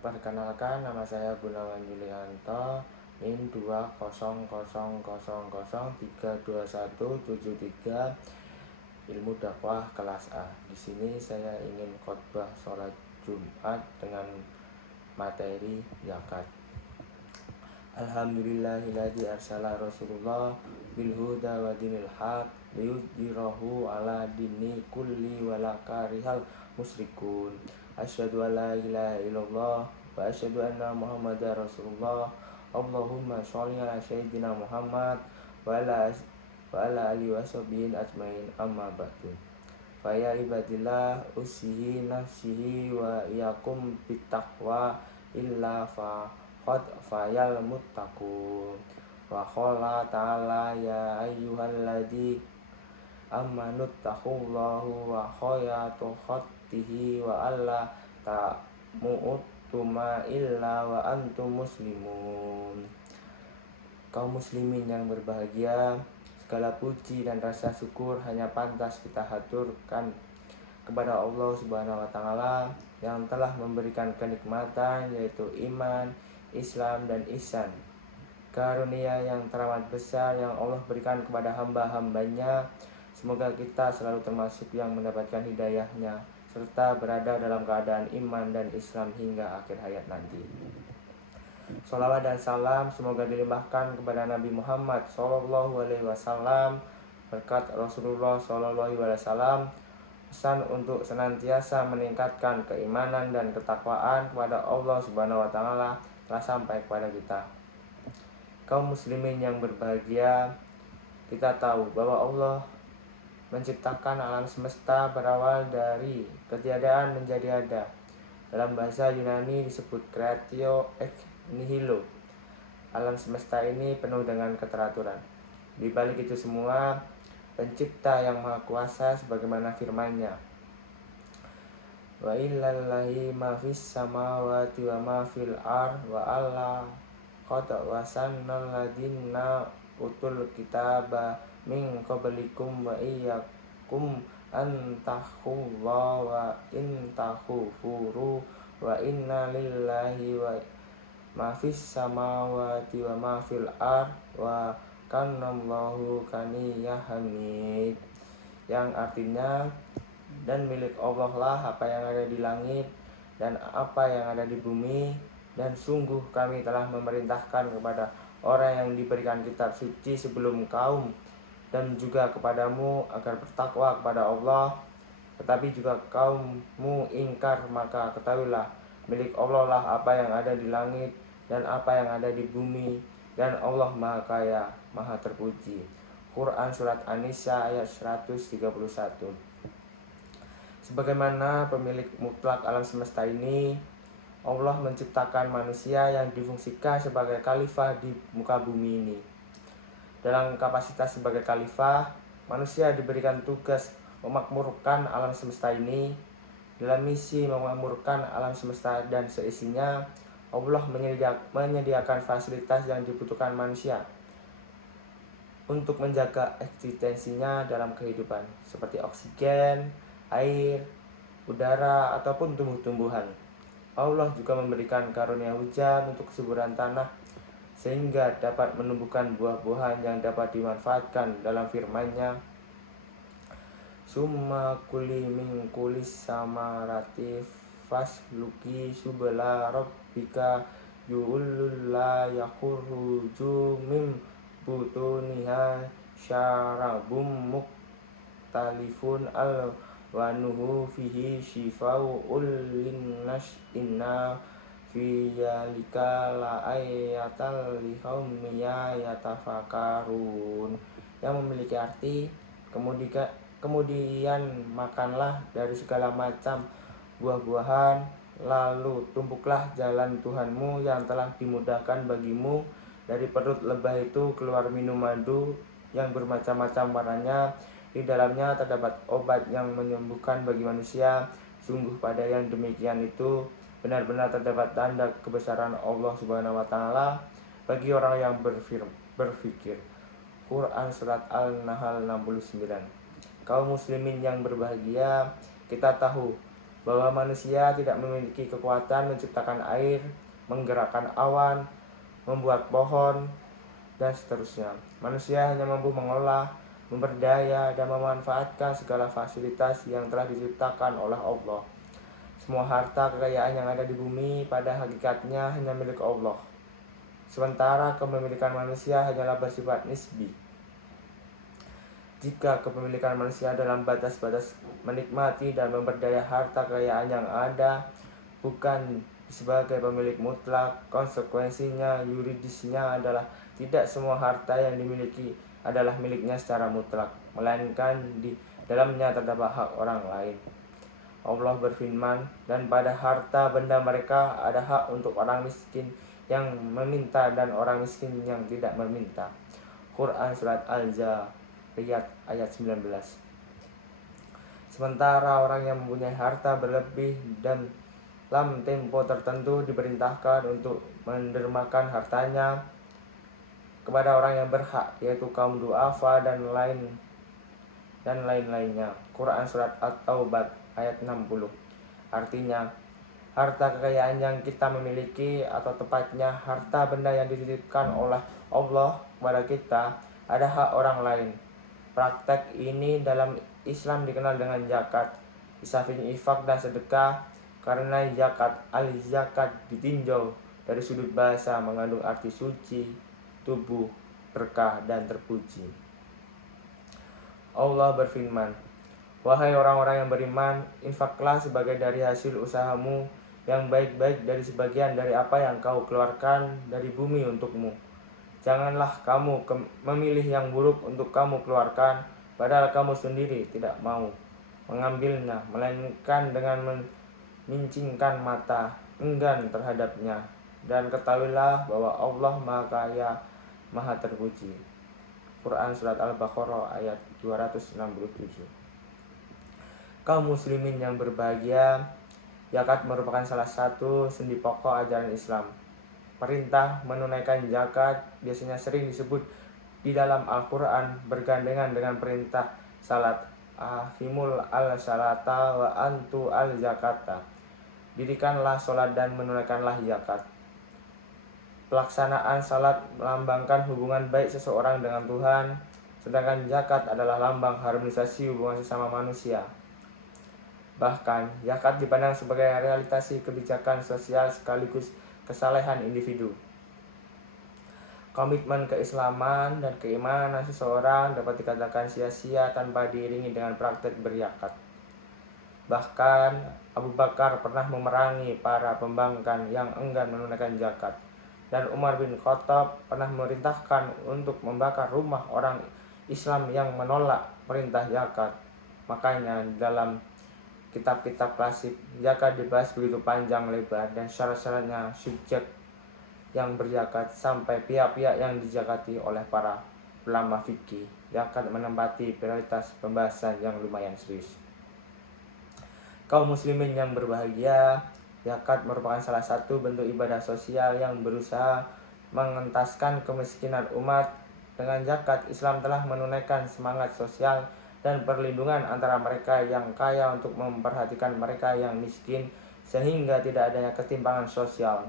Perkenalkan, nama saya Gunawan Yulianto, NIM 200032173, Ilmu Dakwah kelas A. Di sini saya ingin khotbah sholat Jumat dengan materi zakat. Alhamdulillahilladzi arsala Rasulullah bil huda wa dinil haq liyudhhirahu ala dini kulli wala karihal musyrikun. Asyhadu an la ilaha illallah wa asyhadu anna Muhammadar Rasulullah. Allahumma sholli ala sayyidina Muhammad wa ala alihi washabihi ajmain, amma ba'du. Fa ya ibadillah, usihi nafsihi wa iyakum bittaqwa illa qad fayal muttaqun. Wa qala ta'ala ya ayyuhalladzi amanu taqullahu wa khayatu khattihi wa alla ta'mu'tuma illa wa antum muslimun. Kaum muslimin yang berbahagia, segala puji dan rasa syukur hanya pantas kita haturkan kepada Allah Subhanahu wa taala yang telah memberikan kenikmatan yaitu iman, Islam dan ihsan. Karunia yang teramat besar yang Allah berikan kepada hamba-hambanya. Semoga kita selalu termasuk yang mendapatkan hidayahnya serta berada dalam keadaan iman dan Islam hingga akhir hayat nanti. Sholawat dan salam semoga dilimpahkan kepada Nabi Muhammad SAW, berkat Rasulullah SAW. Pesan untuk senantiasa meningkatkan keimanan dan ketakwaan kepada Allah Subhanahu wa taala telah sampai kepada kita. Kaum muslimin yang berbahagia, kita tahu bahwa Allah menciptakan alam semesta berawal dari ketiadaan menjadi ada. Dalam bahasa Yunani disebut creatio ex nihilo. Alam semesta ini penuh dengan keteraturan. Di balik itu semua, Pencipta yang Maha Kuasa sebagaimana firman-Nya, wa illallahi ma fis samawati wa ma fil ard wa alla qad wasannal ladina utul kitaba min qablikum wa iyyakum an taqullaha wa in taghfuru wa inna lillahi wa ma fis samawati wa ma fil ard wa kanallahu kaniyah hamid, yang artinya dan milik Allah lah apa yang ada di langit dan apa yang ada di bumi, dan sungguh kami telah memerintahkan kepada orang yang diberikan kitab suci sebelum kaum dan juga kepadamu agar bertakwa kepada Allah. Tetapi juga kaummu ingkar, maka ketahuilah milik Allah lah apa yang ada di langit dan apa yang ada di bumi, dan Allah Maha Kaya, Maha Terpuji. Quran Surat An-Nisa ayat 131. Sebagaimana pemilik mutlak alam semesta ini, Allah menciptakan manusia yang difungsikan sebagai khalifah di muka bumi ini. Dalam kapasitas sebagai khalifah, manusia diberikan tugas memakmurkan alam semesta ini. Dalam misi memakmurkan alam semesta dan seisinya, Allah menyediakan fasilitas yang dibutuhkan manusia untuk menjaga eksistensinya dalam kehidupan, seperti oksigen, air, udara, ataupun tumbuh-tumbuhan. Allah juga memberikan karunia hujan untuk kesuburan tanah, sehingga dapat menumbuhkan buah-buahan yang dapat dimanfaatkan. Dalam firman-Nya, summa kuli min kulis samarati fasluki subala rabbika yu'ullul la yakhruju min butuniha syarabum muktalifun alwanuhu fihi shifa'ul linnas inna fi dzalika la ayatal liqaumin yatafakkarun, yang memiliki arti kemudian makanlah dari segala macam buah-buahan, lalu tumpuklah jalan Tuhanmu yang telah dimudahkan bagimu. Dari perut lebah itu keluar minum madu yang bermacam-macam warnanya. Di dalamnya terdapat obat yang menyembuhkan bagi manusia. Sungguh pada yang demikian itu benar-benar terdapat tanda kebesaran Allah Subhanahu wa taala bagi orang yang berfikir. Quran Surat Al-Nahl 69. Kaum muslimin yang berbahagia, kita tahu bahwa manusia tidak memiliki kekuatan menciptakan air, menggerakkan awan, membuat pohon, dan seterusnya. Manusia hanya mampu mengolah, memberdaya, dan memanfaatkan segala fasilitas yang telah diciptakan oleh Allah. Semua harta kekayaan yang ada di bumi pada hakikatnya hanya milik Allah. Sementara kepemilikan manusia hanyalah bersifat nisbi. Jika kepemilikan manusia dalam batas-batas menikmati dan memberdaya harta kekayaan yang ada, bukan sebagai pemilik mutlak, konsekuensinya yuridisnya adalah tidak semua harta yang dimiliki adalah miliknya secara mutlak, melainkan di dalamnya terdapat hak orang lain. Allah berfirman, dan pada harta benda mereka ada hak untuk orang miskin yang meminta dan orang miskin yang tidak meminta. Quran Surat Al-Zariyat ayat 19. Sementara orang yang mempunyai harta berlebih dan dalam tempo tertentu diperintahkan untuk mendermakan hartanya kepada orang yang berhak, yaitu kaum du'afa dan lain-lainnya. Quran Surat At-Taubah ayat 60. Artinya, harta kekayaan yang kita miliki atau tepatnya harta benda yang dititipkan oleh Allah kepada kita ada hak orang lain. Praktek ini dalam Islam dikenal dengan zakat, disamping infak dan sedekah, karena zakat ditinjau dari sudut bahasa mengandung arti suci, tubuh, berkah, dan terpuji. Allah berfirman, wahai orang-orang yang beriman, infaklah sebagai dari hasil usahamu yang baik-baik dari sebagian dari apa yang kau keluarkan dari bumi untukmu. Janganlah kamu memilih yang buruk untuk kamu keluarkan, padahal kamu sendiri tidak mau mengambilnya, melainkan dengan memincingkan mata, enggan terhadapnya. Dan ketahuilah bahwa Allah Maha Kaya, Maha Terpuji. Quran Surat Al-Baqarah ayat 267. Kaum muslimin yang berbahagia, zakat merupakan salah satu sendi pokok ajaran Islam. Perintah menunaikan zakat biasanya sering disebut di dalam Al-Quran bergandengan dengan perintah salat, ahimul al-salata wa antu al-zakata. Dirikanlah sholat dan menunaikanlah zakat. Pelaksanaan salat melambangkan hubungan baik seseorang dengan Tuhan, sedangkan zakat adalah lambang harmonisasi hubungan sesama manusia. Bahkan, zakat dipandang sebagai realisasi kebijakan sosial sekaligus kesalehan individu. Komitmen keislaman dan keimanan seseorang dapat dikatakan sia-sia tanpa diiringi dengan praktek berzakat. Bahkan, Abu Bakar pernah memerangi para pembangkang yang enggan menunaikan zakat. Dan Umar bin Khattab pernah memerintahkan untuk membakar rumah orang Islam yang menolak perintah zakat. Makanya dalam kitab-kitab klasik, zakat dibahas begitu panjang lebar dan syarat-syaratnya subjek yang berzakat sampai pihak-pihak yang dizakati oleh para ulama fikih. Zakat menempati prioritas pembahasan yang lumayan serius. Kaum muslimin yang berbahagia, zakat merupakan salah satu bentuk ibadah sosial yang berusaha mengentaskan kemiskinan umat. Dengan zakat, Islam telah menunaikan semangat sosial dan perlindungan antara mereka yang kaya untuk memperhatikan mereka yang miskin, sehingga tidak adanya ketimpangan sosial.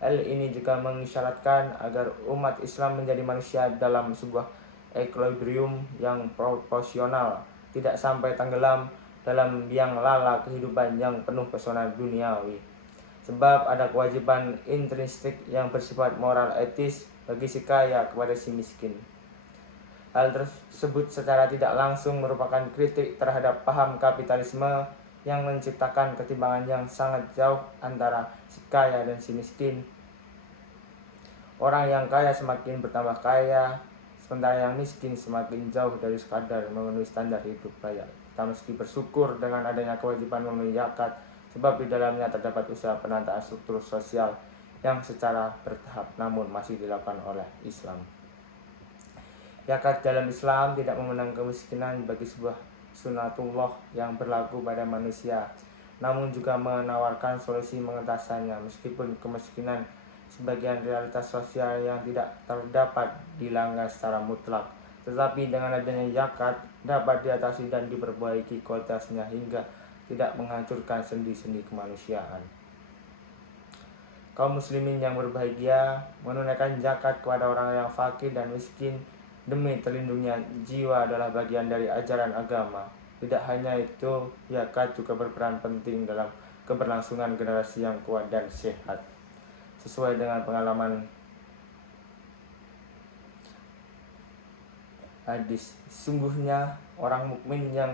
Hal ini juga mengisyaratkan agar umat Islam menjadi manusia dalam sebuah equilibrium yang proporsional, tidak sampai tenggelam dalam biang lala kehidupan yang penuh pesona duniawi. Sebab ada kewajiban intrinsik yang bersifat moral etis bagi si kaya kepada si miskin. Hal tersebut secara tidak langsung merupakan kritik terhadap paham kapitalisme yang menciptakan ketimpangan yang sangat jauh antara si kaya dan si miskin. Orang yang kaya semakin bertambah kaya, sementara yang miskin semakin jauh dari sekadar memenuhi standar hidup layak. Kita mesti bersyukur dengan adanya kewajiban memenuhi zakat, sebab di dalamnya terdapat usaha penataan struktur sosial yang secara bertahap namun masih dilakukan oleh Islam. Zakat dalam Islam tidak memandang kemiskinan bagi sebuah sunatullah yang berlaku pada manusia, namun juga menawarkan solusi mengentasannya. Meskipun kemiskinan sebagian realitas sosial yang tidak terdapat dilanggar secara mutlak, tetapi dengan adanya zakat dapat diatasi dan diperbaiki kualitasnya hingga tidak menghancurkan sendi-sendi kemanusiaan. Kaum muslimin yang berbahagia menunaikan zakat kepada orang yang fakir dan miskin demi terlindungnya jiwa adalah bagian dari ajaran agama. Tidak hanya itu, zakat juga berperan penting dalam keberlangsungan generasi yang kuat dan sehat. Sesuai dengan pengalaman hadis, sungguhnya orang mukmin yang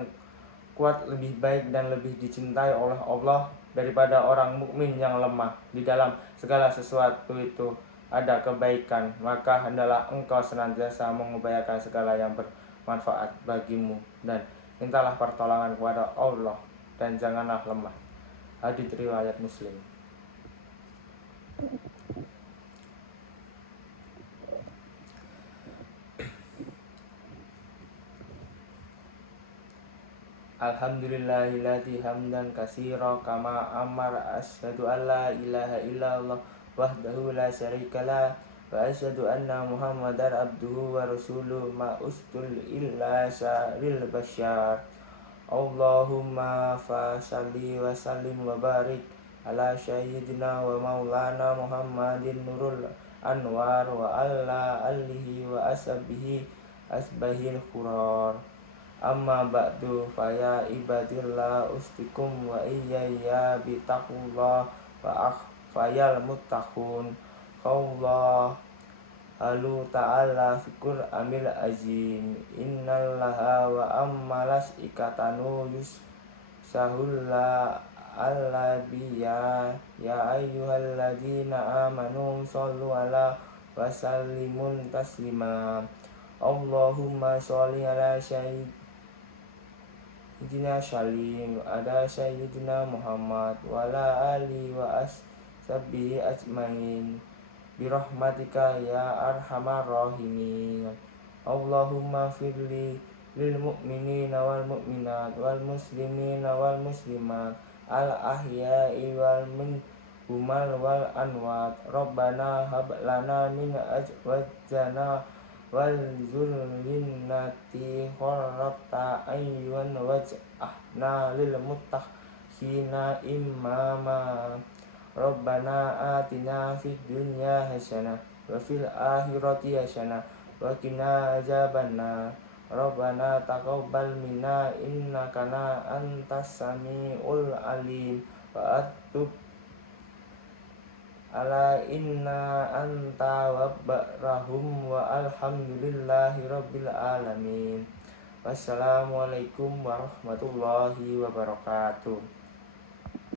kuat lebih baik dan lebih dicintai oleh Allah daripada orang mukmin yang lemah. Di dalam segala sesuatu itu ada kebaikan, maka hendaklah engkau senantiasa mengupayakan segala yang bermanfaat bagimu dan mintalah pertolongan kepada Allah dan janganlah lemah. Hadits riwayat Muslim. Alhamdulillahilladzi hamdan katsira kama amar, asyhadu an la ilaha illallah wahdahu la syarikalah wa asyhadu anna Muhammadar abduhu wa rasuluh ma ustul illa syaril basyar. Allahumma fa salli wa sallim wa barik ala sayyidina wa maulana Muhammadin nurul anwar wa ala alihi wa ashabihi asbahil qurar. Amma ba'du faya ibadillah ustikum wa iyaya bitaqullah wa akhfayal muttaqun. Qaullah Halu ta'ala fikur amil azim, innallaha wa ammalas ikatanu sahulla allabiya ya ayyuhalladzina amanu sallu ala wa sallimun taslima. Allahumma sholli ala sayyidina Salim ada sayyidina Muhammad wa ala ali wa ashabihi ajmain birahmatika ya arhamar rahimin. Allahumma firli lil mu'minina wal mu'minat wal muslimina wal muslimat al ahya'i wal minhumal wal anwat. Rabbana hab lana min azwajina wal zurriyyati qurrata a'yun waj'alna lil muttaqina imama. Rabbana atina fid dunya hasanah wa fil akhirati hasanah wa qina adzabannar. Rabbana taqabbal minna innaka antas samiul alim wa atub ala inna anta wabbarahum wa alhamdulillahi rabbil alamin. Wassalamualaikum warahmatullahi wabarakatuh.